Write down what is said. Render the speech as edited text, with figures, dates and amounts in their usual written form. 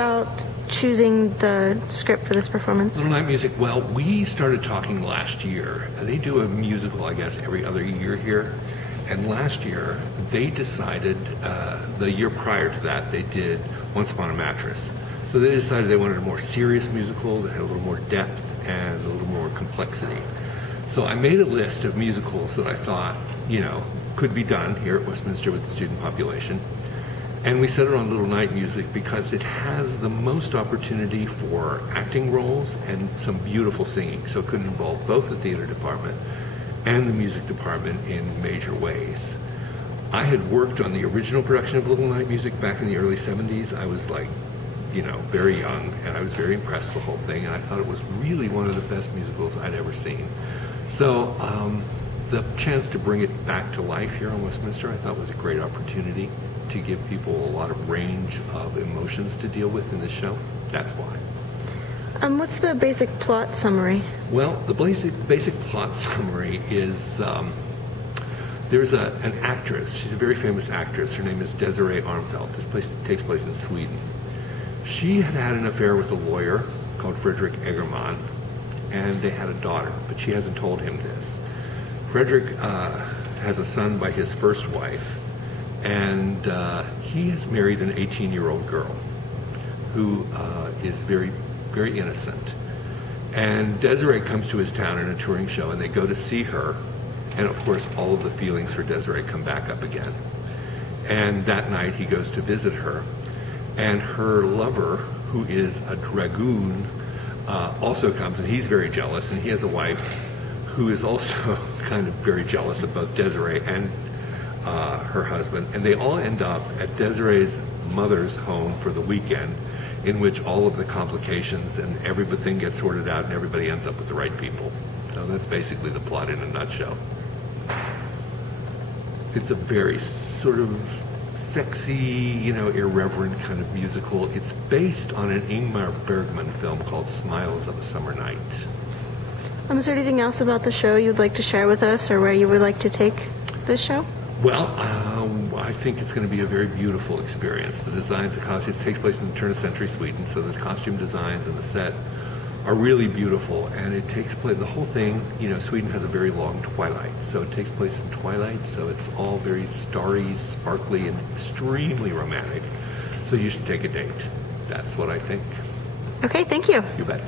about choosing the script for this performance? Little Night Music, well, we started talking last year. They do a musical, I guess, every other year here. And last year, they decided, the year prior to that, they did Once Upon a Mattress. So they decided they wanted a more serious musical that had a little more depth and a little more complexity. So I made a list of musicals that I thought, could be done here at Westminster with the student population. And we set it on Little Night Music because it has the most opportunity for acting roles and some beautiful singing. So it could involve both the theater department and the music department in major ways. I had worked on the original production of Little Night Music back in the early 70s. I was very young, and I was very impressed with the whole thing, and I thought it was really one of the best musicals I'd ever seen. So the chance to bring it back to life here on Westminster I thought was a great opportunity to give people a lot of range of emotions to deal with in this show. That's why. What's the basic plot summary? Well, the basic plot summary is there's an actress. She's a very famous actress. Her name is Desiree Armfeldt. This takes place in Sweden. She had an affair with a lawyer called Fredrik Egerman, and they had a daughter, but she hasn't told him this. Fredrik has a son by his first wife, and he has married an 18-year-old girl who is very, very innocent. And Desiree comes to his town in a touring show, and they go to see her, and of course all of the feelings for Desiree come back up again. And that night he goes to visit her, and her lover, who is a dragoon, also comes, and he's very jealous, and he has a wife who is also kind of very jealous of both Desiree and her husband, and they all end up at Desiree's mother's home for the weekend, in which all of the complications and everything gets sorted out and everybody ends up with the right people. So that's basically the plot in a nutshell. It's a very sort of sexy, irreverent kind of musical. It's based on an Ingmar Bergman film called Smiles of a Summer Night. Is there anything else about the show you'd like to share with us, or where you would like to take this show? Well, I think it's going to be a very beautiful experience. The designs, the costumes, it takes place in the turn of century Sweden, so the costume designs and the set are really beautiful, and it takes place, the whole thing, Sweden has a very long twilight, so it takes place in twilight, so it's all very starry, sparkly, and extremely romantic. So you should take a date. That's what I think. Okay, thank you. You bet.